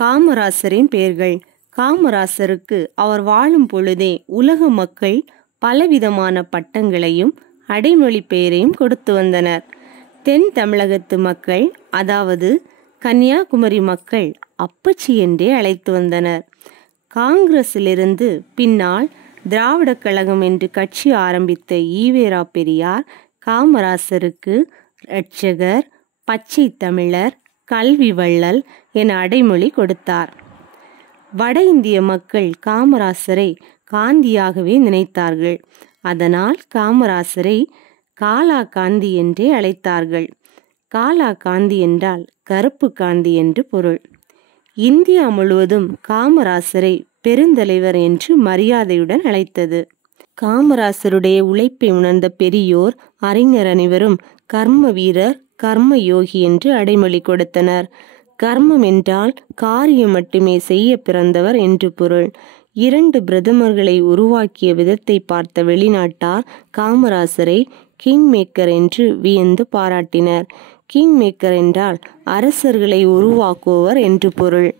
காமராசரின் பெயர்கள். காமராசருக்கு அவர் வாழும் பொழுதே உலக மக்கள் பலவிதமான பட்டங்களையும் அடைமொழி பெயரையும் கொடுத்து வந்தனர். தென் தமிழகத்து மக்கள், அதாவது கன்னியாகுமரி மக்கள், அப்பச்சி என்றே அழைத்து வந்தனர். காங்கிரசிலிருந்து பின்னால் திராவிடக் கழகம் என்று கட்சி ஆரம்பித்த ஈவேரா பெரியார் காமராசருக்கு இரட்சகர், பச்சை தமிழர், கல்வி வள்ளல் என அடைமொழி கொடுத்தார். வட இந்திய மக்கள் காமராசரை காந்தியாகவே நினைத்தார்கள். அதனால் காமராசரை காலா காந்தி என்றே அழைத்தார்கள். காலா காந்தி என்றால் கருப்பு காந்தி என்று பொருள். இந்தியா முழுவதும் காமராசரை பெருந்தலைவர் என்று மரியாதையுடன் அழைத்தது. காமராசருடைய உழைப்பை உணர்ந்த பெரியோர், அறிஞர் அனைவரும் கர்ம வீரர், கர்ம யோகி என்று அடைமொழி கொடுத்தனர். கர்மம் என்றால் காரியம் மட்டுமே செய்ய பிறந்தவர் என்று பொருள். 2 பிரதமர்களை உருவாக்கிய விதத்தை பார்த்த வெளிநாட்டார் காமராசரை கிங் மேக்கர் என்று வியந்து பாராட்டினர். கிங் மேக்கர் என்றால் அரசர்களை உருவாக்குபவர் என்று பொருள்.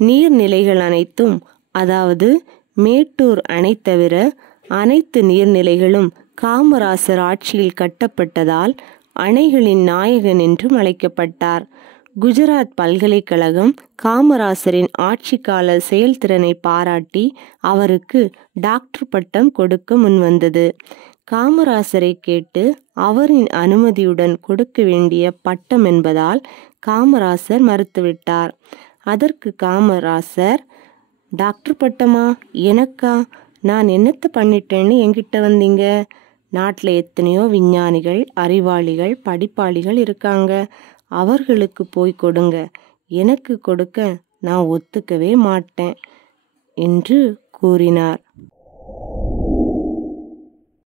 நீர்நிலைகள் அனைத்தும், அதாவது மேட்டூர் அணை தவிர அனைத்து நீர்நிலைகளும் காமராசர் ஆட்சியில் கட்டப்பட்டதால் அணைகளின் நாயகன் என்றும் அழைக்கப்பட்டார். குஜராத் பல்கலைக்கழகம் காமராசரின் ஆட்சி கால செயல்திறனை பாராட்டி அவருக்கு டாக்டர் பட்டம் கொடுக்க முன்வந்தது. காமராசரை கேட்டு அவரின் அனுமதியுடன் கொடுக்க வேண்டிய பட்டம் என்பதால் காமராசர் மறுத்துவிட்டார். அதற்கு காமராசர், டாக்டர் பட்டமா எனக்கா? நான் என்னத்தை பண்ணிட்டேன்னு என்கிட்ட வந்தீங்க? நாட்டில் எத்தனையோ விஞ்ஞானிகள், அறிவாளிகள், படிப்பாளிகள் இருக்காங்க. அவர்களுக்கு போய் கொடுங்க. எனக்கு கொடுக்க நான் ஒத்துக்கவே மாட்டேன் என்று கூறினார்.